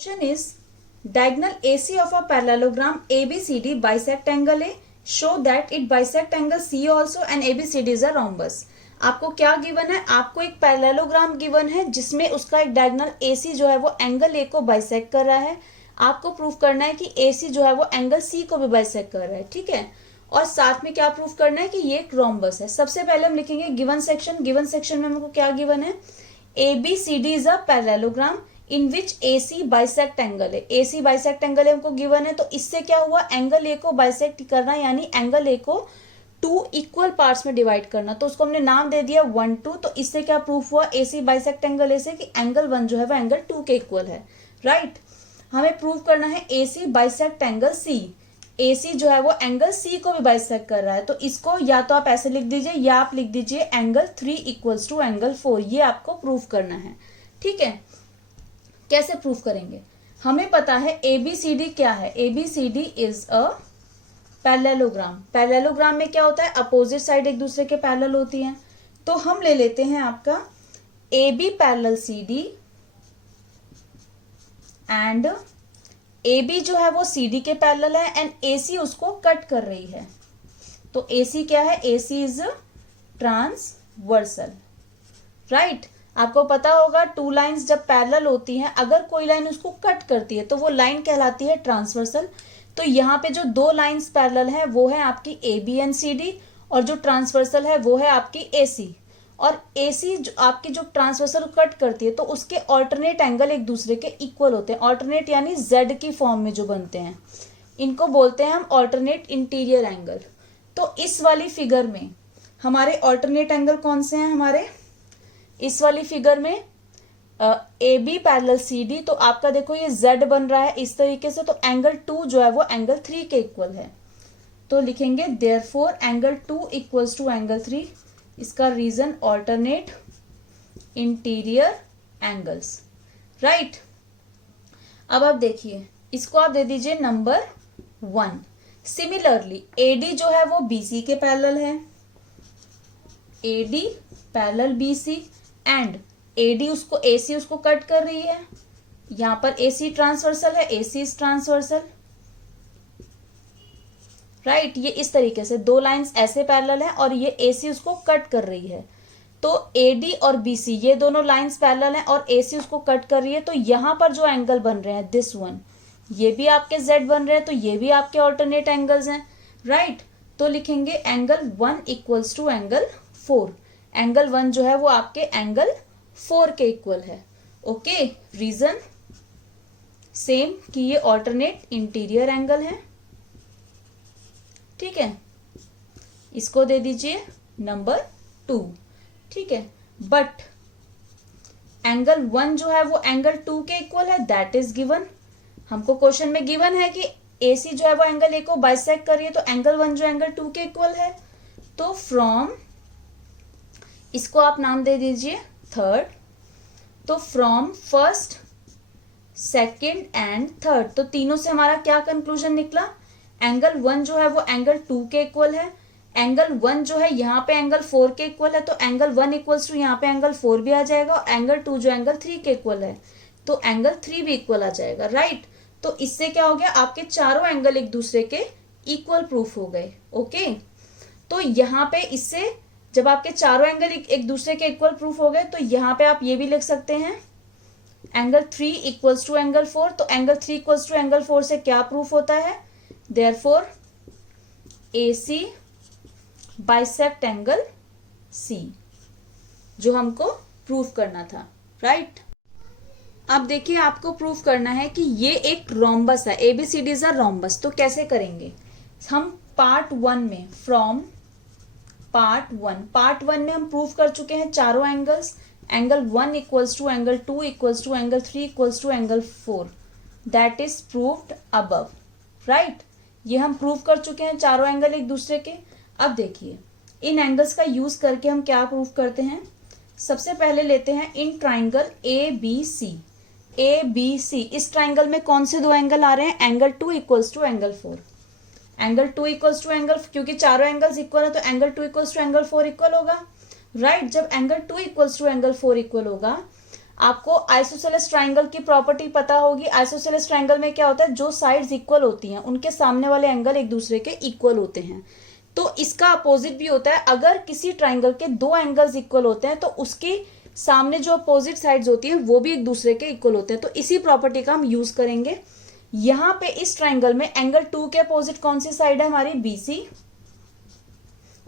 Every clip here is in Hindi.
Question is diagonal AC of a parallelogram ABCD bisect angle A. Show that it bisect angle C also and ABCD is a rhombus. आपको क्या गिवन है? आपको एक पैरेललोग्राम गिवन है जिसमें उसका एक डायगोनल AC जो है वो एंगल A को बाइसेक्ट कर रहा है. आपको प्रूफ करना है कि AC जो है वो एंगल C को भी बाइसेक्ट कर रहा है. ठीक है. और साथ में क्या प्रूफ करना है कि ये एक रोम्बस है. सबसे पहले हम लिखेंगे गिवन सेक्शन. गिवन सेक्शन में हमको क्या गिवन है? ABCD is a parallelogram in which AC bisect angle है. AC बाइसेक्ट एंगल है हमको गिवन है. तो इससे क्या हुआ? एंगल A को बाइसेक्ट करना यानी एंगल A को 2 इक्वल पार्ट्स में डिवाइड करना. तो उसको हमने नाम दे दिया 1 2. तो इससे क्या प्रूफ हुआ? AC बाइसेक्ट एंगल A से कि एंगल 1 जो है वो एंगल 2 के इक्वल है. राइट. हमें प्रूफ करना है AC bisect angle C. AC जो है वो एंगल C को भी बाइसेक्ट कर रहा है. तो इसको या तो आप ऐसे लिख दीजिए या आप लिख दीजिए एंगल 3 इक्वल्स टू एंगल 4. ये आपको प्रूफ करना है. ठीक है. कैसे प्रूफ करेंगे? हमें पता है ABCD क्या है. ABCD is a parallelogram. Parallelogram में क्या होता है? अपोजिट साइड एक दूसरे के पैरेलल होती हैं. तो हम ले लेते हैं आपका AB parallel CD and AB जो है वो CD के पैरेलल है एंड AC उसको कट कर रही है. तो AC क्या है? AC is transversal. राइट. आपको पता होगा 2 लाइंस जब पैरेलल होती हैं, अगर कोई लाइन उसको कट करती है तो वो लाइन कहलाती है ट्रांसवर्सल. तो यहाँ पे जो 2 लाइंस पैरेलल हैं वो है आपकी AB एंड CD और जो ट्रांसवर्सल है वो है आपकी AC. और AC जो आपकी जो ट्रांसवर्सल कट करती है तो उसके ऑल्टरनेट एंगल एक दूसरे के इक्वल होते हैं. ऑल्टरनेट यानी Z की फॉर्म में जो बनते हैं इनको बोलते हैं हम ऑल्टरनेट इंटीरियर एंगल. तो इस वाली फिगर में हमारे ऑल्टरनेट एंगल कौन से हैं? हमारे इस वाली फिगर में AB पैरेलल CD. तो आपका देखो ये Z बन रहा है इस तरीके से. तो एंगल 2 जो है वो एंगल 3 के इक्वल है. तो लिखेंगे therefore angle 2 equals to angle 3. इसका reason alternate interior angles. Right. अब आप देखिए इसको आप दे दीजिए नंबर 1. सिमिलरली AD जो है वो BC के पैरेलल है. AD parallel BC and AD उसको AC उसको कट कर रही है. यहां पर AC ट्रांसवर्सल है. AC is transversal. राइट. ये इस तरीके से 2 लाइंस ऐसे पैरेलल है और ये AC उसको कट कर रही है. तो AD और BC ये दोनों लाइंस पैरेलल हैं और AC उसको कट कर रही है. तो यहां पर जो एंगल बन रहे हैं दिस वन, ये भी आपके Z बन रहे हैं. तो ये भी आपके ऑल्टरनेट एंगल्स हैं. राइट. तो लिखेंगे angle 1 equals to angle 4. Angle 1 जो है वो आपके एंगल 4 के इक्वल है. ओके. रीजन सेम कि ये ऑल्टरनेट इंटीरियर एंगल है. ठीक है. इसको दे दीजिए नंबर 2. ठीक है. बट एंगल 1 जो है वो एंगल 2 के इक्वल है. That is given. हमको क्वेश्चन में गिवन है कि AC जो है वो एंगल A को बाइसेक्ट कर रही है. तो एंगल 1 जो एंगल 2 के इक्वल है. तो फ्रॉम इसको आप नाम दे दीजिए थर्ड. तो from first second and third तो तीनों से हमारा क्या कंक्लूजन निकला? एंगल 1 जो है वो एंगल 2 के इक्वल है. एंगल 1 जो है यहाँ पे एंगल 4 के इक्वल है. तो एंगल 1 इक्वल्स टू यहाँ पे एंगल 4 भी आ जाएगा. और एंगल 2 जो एंगल 3 के इक्वल है तो एंगल 3 भी इक्वल आ जाएगा. राइट. तो इससे क्या हो गया? आपके चारों एंगल एक दूसरे के इक्वल प्रूफ हो गए. ओके. तो यहाँ पे इससे जब आपके चारों एंगल एक दूसरे के इक्वल प्रूफ हो गए तो यहाँ पे आप ये भी लिख सकते हैं एंगल 3 इक्वल्स टू एंगल 4. तो एंगल 3 इक्वल्स टू एंगल 4 से क्या प्रूफ होता है? Therefore AC bisect angle C जो हमको प्रूफ करना था. राइट. अब देखिए आपको प्रूफ करना है कि ये एक रोम्बस है. ABCD is a rhombus. तो कैसे करेंगे? हम पार्ट 1 में फ्रॉम पार्ट 1 में हम प्रूफ कर चुके हैं चारों angles. Angle 1 equals to angle 2 equals to angle 3 equals to angle 4. That is proved above. Right. ये हम प्रूफ कर चुके हैं चारों एंगल एक दूसरे के. अब देखिए इन एंगल्स का यूज करके हम क्या प्रूफ करते हैं. सबसे पहले लेते हैं इन ट्राइंगल ABC. इस ट्राइंगल में कौन से 2 एंगल आ रहे हैं? Angle 2 equals to angle 4. Angle 2 equals to angle, क्योंकि चारों एंगल्स इक्वल है तो angle 2 equals to angle 4 equal होगा. राइट. जब angle 2 equals to angle 4 equal होगा आपको आइसोसेलेस ट्राइंगल की प्रॉपर्टी पता होगी। आइसोसेलेस ट्राइंगल में क्या होता है, जो साइड्स इक्वल होती हैं उनके सामने वाले एंगल एक दूसरे के इक्वल होते हैं। तो इसका अपोजिट भी होता है, अगर किसी ट्राइंगल के दो एंगल्स इक्वल होते हैं तो उसके सामने जो अपोजिट साइड्स होती हैं वो भी एक दूसरे के इक्वल होते हैं। तो इसी प्रॉपर्टी का हम यूज करेंगे। यहां पे इस ट्राइंगल में एंगल 2 के अपोजिट कौन सी साइड है हमारी, बीसी,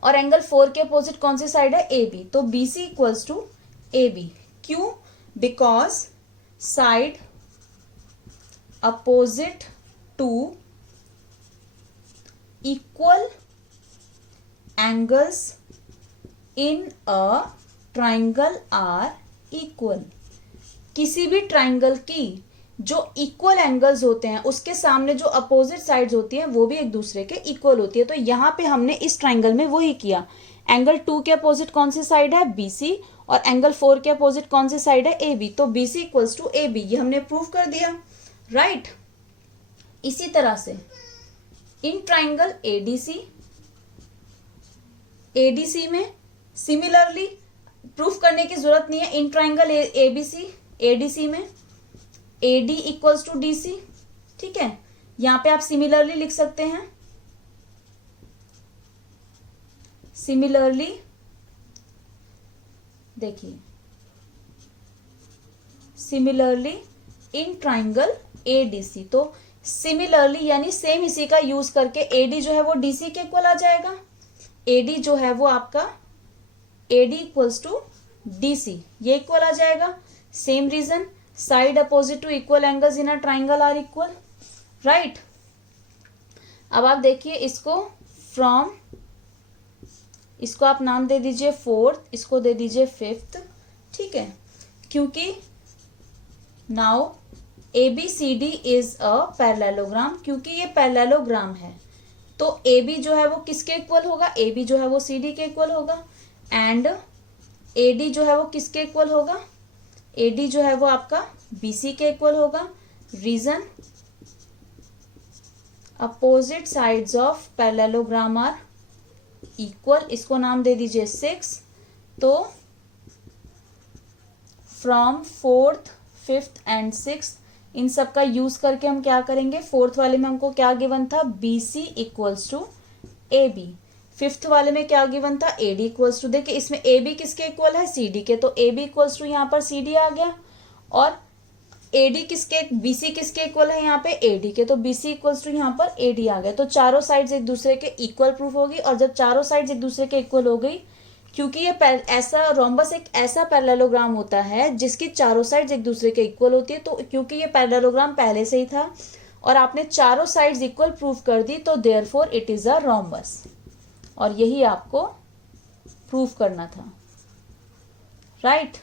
और एंगल 4 के अपोजिट कौन सी साइड है, ए बी। तो B C equals to A B. क्यों, because side opposite to equal angles in a triangle are equal. किसी भी ट्राइंगल की जो इक्वल एंगल्स होते हैं उसके सामने जो अपोजिट साइड्स होती हैं वो भी एक दूसरे के इक्वल होती है। तो यहां पे हमने इस ट्राइंगल में वही किया। एंगल 2 के अपोजिट कौन सी साइड है, बीसी, और एंगल 4 के अपोजिट कौन सी साइड है, ए बी। तो BC equals to A B, ये हमने प्रूव कर दिया, राइट। इसी तरह से इन ट्राइंगल एडीसी, एडीसी में सिमिलरली प्रूफ करने की जरूरत नहीं है। इन ट्राइंगल एबीसी, एडीसी में एडी इक्वल्स टू डीसी, ठीक है। यहां पे आप सिमिलरली लिख सकते हैं, सिमिलरली, देखिए, सिमिलरली इन ट्राइंगल एडीसी। तो सिमिलरली यानी सेम इसी का यूज करके एडी जो है वो डीसी के इक्वल आ जाएगा। एडी जो है वो आपका एडी इक्वल्स टू डीसी, ये इक्वल आ जाएगा। Same reason, side opposite to equal angles in a triangle are equal, right. अब आप देखिए इसको फ्रॉम, इसको आप नाम दे दीजिए फोर्थ, इसको दे दीजिए फिफ्थ, ठीक है। क्योंकि now A B C D is a parallelogram, क्योंकि ये पैरेललोग्राम है तो ए बी जो है वो किसके इक्वल होगा, ए बी जो है वो सी डी के इक्वल होगा। एंड ए डी जो है वो किसके इक्वल होगा, ए डी जो है वो आपका बी सी के इक्वल होगा। Reason, opposite sides of parallelogram are equal, इसको नाम दे दीजिए 6। तो from fourth, fifth and six, इन सब का यूज करके हम क्या करेंगे, फोर्थ वाले में हमको क्या गिवन था, B C equals to A B. Fifth वाले में क्या गिवन था, ए डी इक्वल्स टू, देखिए इसमें ए बी किसके इक्वल है, सी डी के, तो ए बी इक्वल्स टू यहाँ पर सी डी आ गया। और ए डी किसके, बी सी किसके इक्वल है यहाँ पे, ए डी के, तो बी सी इक्वल्स टू यहाँ पर ए डी आ गया। तो चारों साइड्स एक दूसरे के इक्वल प्रूफ होगी। और जब चारों साइड्स एक दूसरे के इक्वल हो गई, क्योंकि ये ऐसा रोम्बस एक ऐसा पैरेललोग्राम होता है जिसकी चारों साइड्स एक दूसरे के इक्वल होती है, तो क्योंकि ये पैरेललोग्राम पहले से ही था और आपने चारों साइड्स इक्वल प्रूफ कर दी, तो therefore it is a rhombus. और यही आपको प्रूफ करना था, राइट।